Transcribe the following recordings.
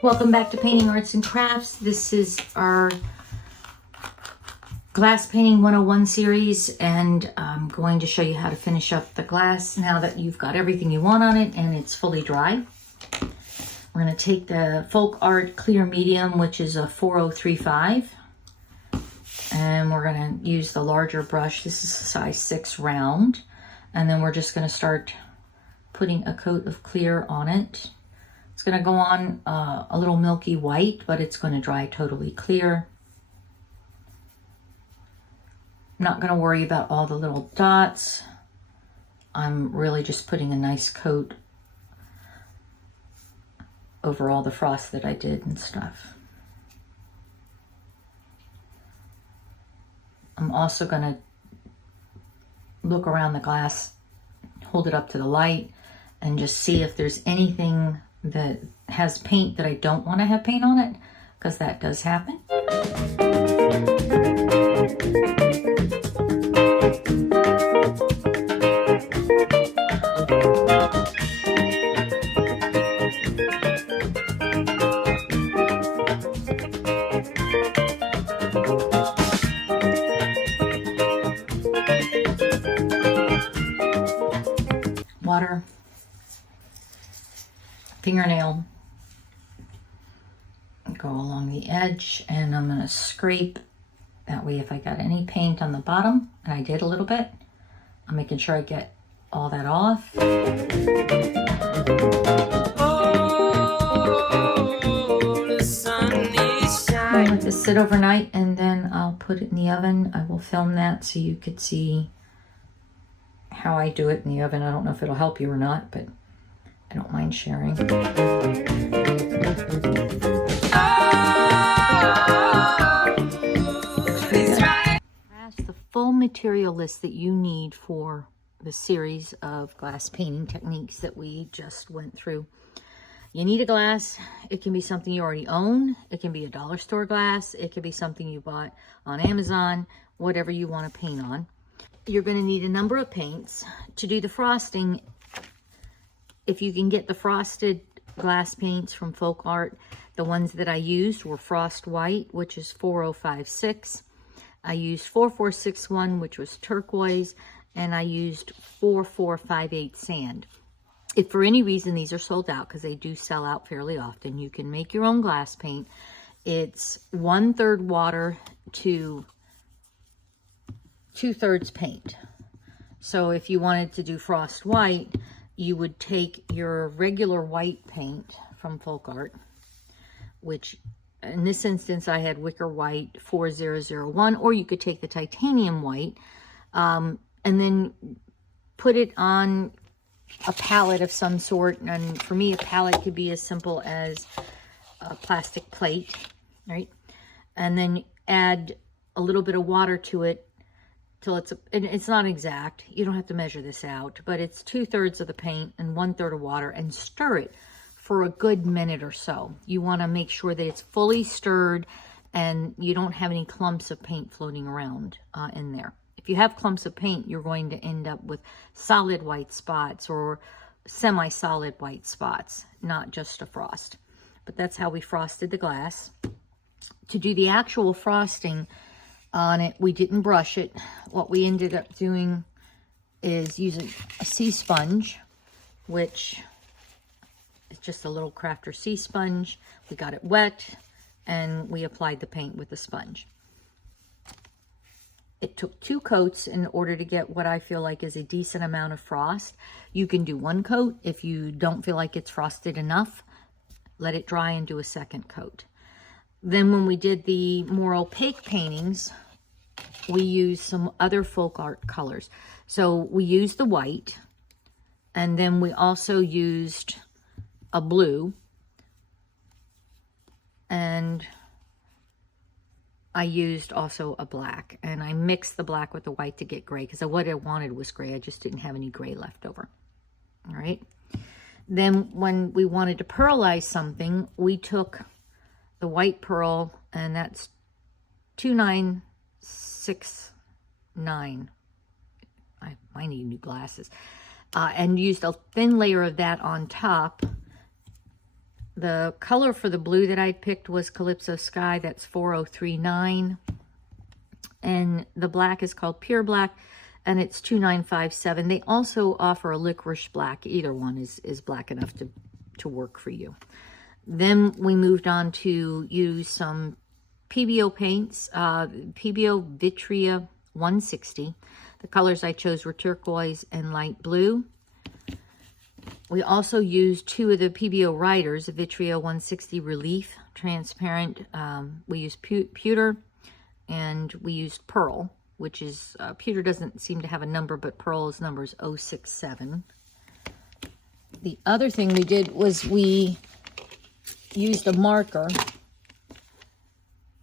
Welcome back to Painting Arts and Crafts. This is our Glass Painting 101 series, and I'm going to show you how to finish up the glass now that you've got everything you want on it and it's fully dry. We're going to take the Folk Art Clear Medium, which is a 4035, and we're going to use the larger brush. This is a size 6 round, and then we're just going to start putting a coat of clear on it. It's going to go on a little milky white, but it's going to dry totally clear. I'm not going to worry about all the little dots. I'm really just putting a nice coat over all the frost that I did and stuff. I'm also going to look around the glass, hold it up to the light, and just see if there's anything that has paint that I don't want to have paint on it, because that does happen. Water, fingernail, go along the edge, and I'm going to scrape. That way if I got any paint on the bottom, and I did a little bit, I'm making sure I get all that off. I'll let this sit overnight, and then I'll put it in the oven. I will film that so you could see how I do it in the oven. I don't know if it'll help you or not, but I don't mind sharing. The full material list that you need for the series of glass painting techniques that we just went through. You need a glass. It can be something you already own. It can be a dollar store glass. It can be something you bought on Amazon, whatever you want to paint on. You're going to need a number of paints. To do the frosting, if you can get the frosted glass paints from Folk Art, the ones that I used were Frost White, which is 4056. I used 4461, which was turquoise, and I used 4458 sand. If for any reason these are sold out, because they do sell out fairly often, you can make your own glass paint. It's 1/3 water to 2/3 paint. So if you wanted to do Frost White, you would take your regular white paint from Folk Art, which in this instance I had Wicker White 4001, or you could take the titanium white and then put it on a palette of some sort. And for me, a palette could be as simple as a plastic plate, right? And then add a little bit of water to it till it's not exact. You don't have to measure this out, but it's 2/3 of the paint and 1/3 of water, and stir it for a good minute or so. You want to make sure that it's fully stirred and you don't have any clumps of paint floating around in there. If you have clumps of paint, you're going to end up with solid white spots or semi-solid white spots, not just a frost. But that's how we frosted the glass. To do the actual frosting on it, we didn't brush it. What we ended up doing is using a sea sponge, which is just a little crafter sea sponge. We got it wet and we applied the paint with the sponge. It took 2 coats in order to get what I feel like is a decent amount of frost. You can do 1 coat. If you don't feel like it's frosted enough, let it dry and do a 2nd coat. Then when we did the more opaque paintings, we used some other Folk Art colors. So we used the white, and then we also used a blue, and I used also a black, and I mixed the black with the white to get gray, because what I wanted was gray. I just didn't have any gray left over. All right. Then when we wanted to pearlize something, we took the white pearl, and that's 2969. I need new glasses. And used a thin layer of that on top. The color for the blue that I picked was Calypso Sky. That's 4039. And the black is called Pure Black, and it's 2957. They also offer a licorice black. Either one is black enough to work for you. Then we moved on to use some Pebeo paints, Pebeo Vitria 160. The colors I chose were turquoise and light blue. We also used 2 of the Pebeo Riders, the Vitria 160 Relief Transparent. We used pewter, and we used pearl, which is, pewter doesn't seem to have a number, but pearl's number is 067. The other thing we did was we used a marker,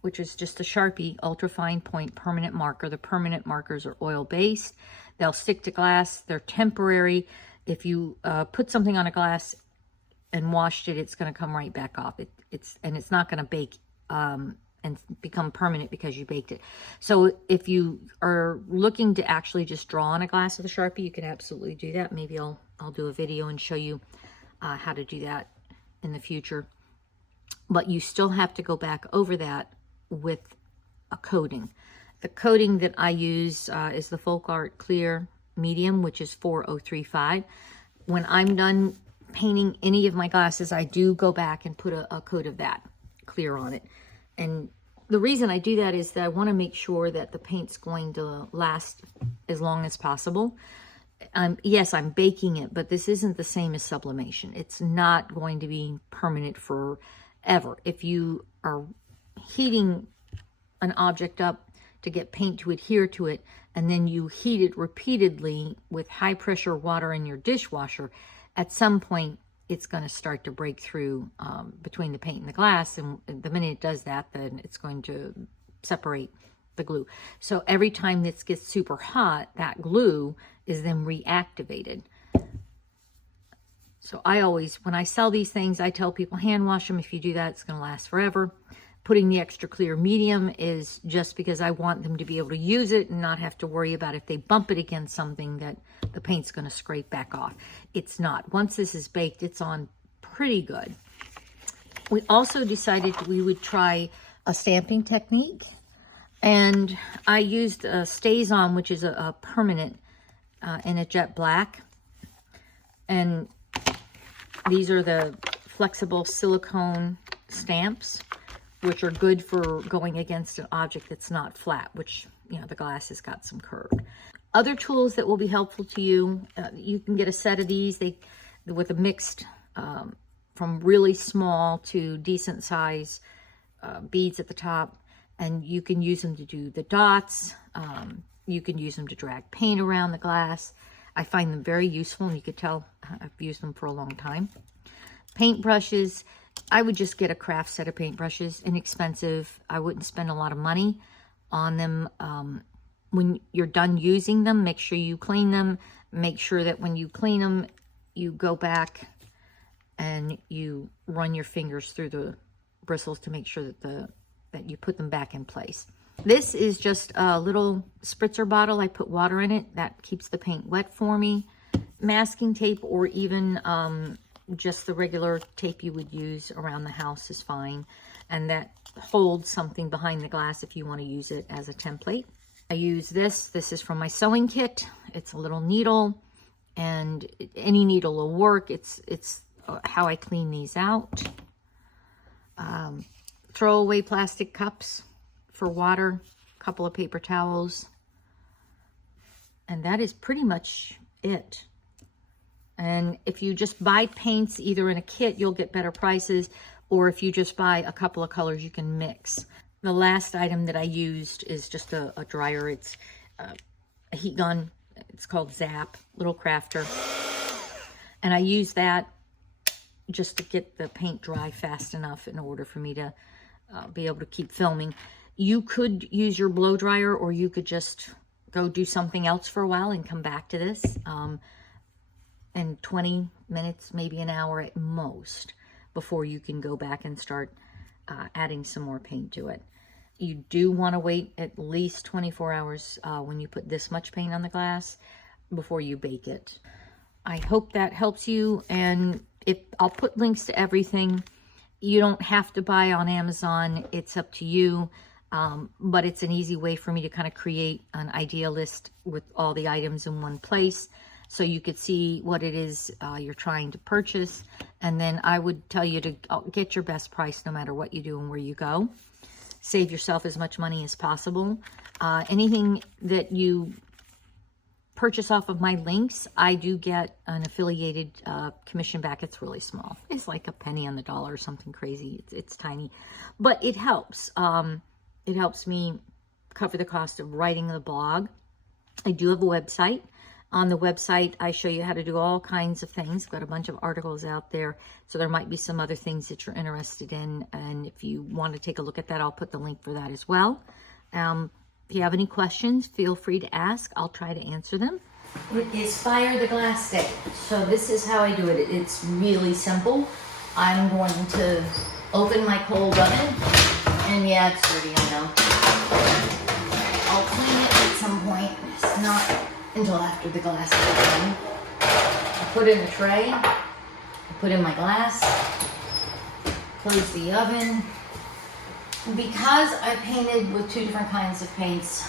which is just a Sharpie Ultra Fine Point permanent marker. The permanent markers are oil-based. They'll stick to glass. They're temporary. If you put something on a glass and washed it, it's going to come right back off. It's not going to bake and become permanent because you baked it. So if you are looking to actually just draw on a glass with a Sharpie, you can absolutely do that. Maybe I'll do a video and show you how to do that in the future. But you still have to go back over that with a coating. The coating that I use is the Folk Art Clear Medium, which is 4035. When I'm done painting any of my glasses, I do go back and put a coat of that clear on it. And the reason I do that is that I want to make sure that the paint's going to last as long as possible. Yes, I'm baking it, but this isn't the same as sublimation. It's not going to be permanent forever. If you are heating an object up to get paint to adhere to it, and then you heat it repeatedly with high pressure water in your dishwasher, at some point it's going to start to break through between the paint and the glass, and the minute it does that, then it's going to separate the glue. So every time this gets super hot, that glue is then reactivated. So I always, when I sell these things, I tell people hand wash them. If you do that, it's going to last forever. Putting the extra clear medium is just because I want them to be able to use it and not have to worry about if they bump it against something that the paint's going to scrape back off. It's not. Once this is baked, it's on pretty good. We also decided we would try a stamping technique, and I used a Stays On, which is a permanent in a jet black, and these are the flexible silicone stamps, which are good for going against an object that's not flat, which, you know, the glass has got some curve. Other tools that will be helpful to you, you can get a set of these with a mixed, from really small to decent size beads at the top, and you can use them to do the dots. You can use them to drag paint around the glass. I find them very useful, and you could tell I've used them for a long time. Paint brushes. I would just get a craft set of paintbrushes, inexpensive. I wouldn't spend a lot of money on them. When you're done using them, make sure you clean them. Make sure that when you clean them, you go back and you run your fingers through the bristles to make sure that you put them back in place. This is just a little spritzer bottle. I put water in it. That keeps the paint wet for me. Masking tape, or even just the regular tape you would use around the house, is fine. And that holds something behind the glass if you want to use it as a template. I use this. This is from my sewing kit. It's a little needle, and any needle will work. It's how I clean these out. Throwaway plastic cups for water, a couple of paper towels, and that is pretty much it. And if you just buy paints either in a kit, you'll get better prices, or if you just buy a couple of colors, you can mix. The last item that I used is just a dryer. It's a heat gun. It's called Zap, little crafter. And I use that just to get the paint dry fast enough in order for me to be able to keep filming. You could use your blow dryer, or you could just go do something else for a while and come back to this. In 20 minutes, maybe an hour at most, before you can go back and start adding some more paint to it. You do want to wait at least 24 hours when you put this much paint on the glass before you bake it. I hope that helps you, and I'll put links to everything You don't have to buy on Amazon. It's up to you. But it's an easy way for me to kind of create an idea list with all the items in one place, so you could see what it is you're trying to purchase. And then I would tell you to get your best price no matter what you do and where you go. Save yourself as much money as possible. Anything that you purchase off of my links, I do get an affiliated commission back. It's really small. It's like a penny on the dollar or something crazy. It's tiny, but it helps. It helps me cover the cost of writing the blog. I do have a website. On the website, I show you how to do all kinds of things. I've got a bunch of articles out there, so there might be some other things that you're interested in. And if you want to take a look at that, I'll put the link for that as well. If you have any questions, feel free to ask. I'll try to answer them. It is Fire the Glass Day. So this is how I do it. It's really simple. I'm going to open my cold oven. And yeah, it's dirty, I know. I'll clean it at some point. It's not until after the glass is done. I put in a tray. I put in my glass. Close the oven. Because I painted with two different kinds of paints,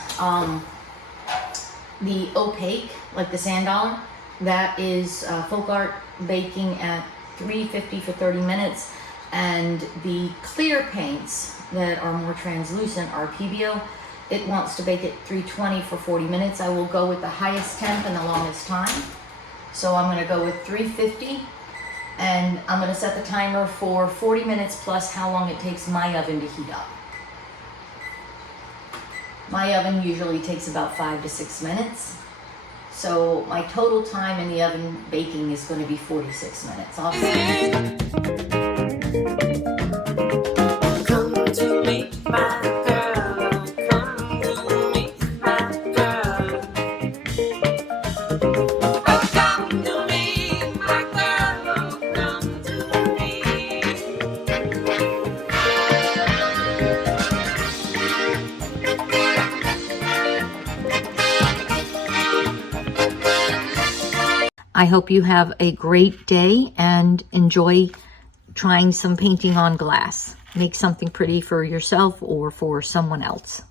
the opaque, like the sand dollar, that is Folk Art baking at 350 for 30 minutes. And the clear paints that are more translucent are Pebeo. It wants to bake at 320 for 40 minutes. I will go with the highest temp and the longest time. So I'm going to go with 350, and I'm going to set the timer for 40 minutes plus how long it takes my oven to heat up. My oven usually takes about 5 to 6 minutes. So my total time in the oven baking is going to be 46 minutes. Come to me, my girl. Come to me, my girl. Oh, come to me, my girl. Come to me. I hope you have a great day and enjoy trying some painting on glass. Make something pretty for yourself or for someone else.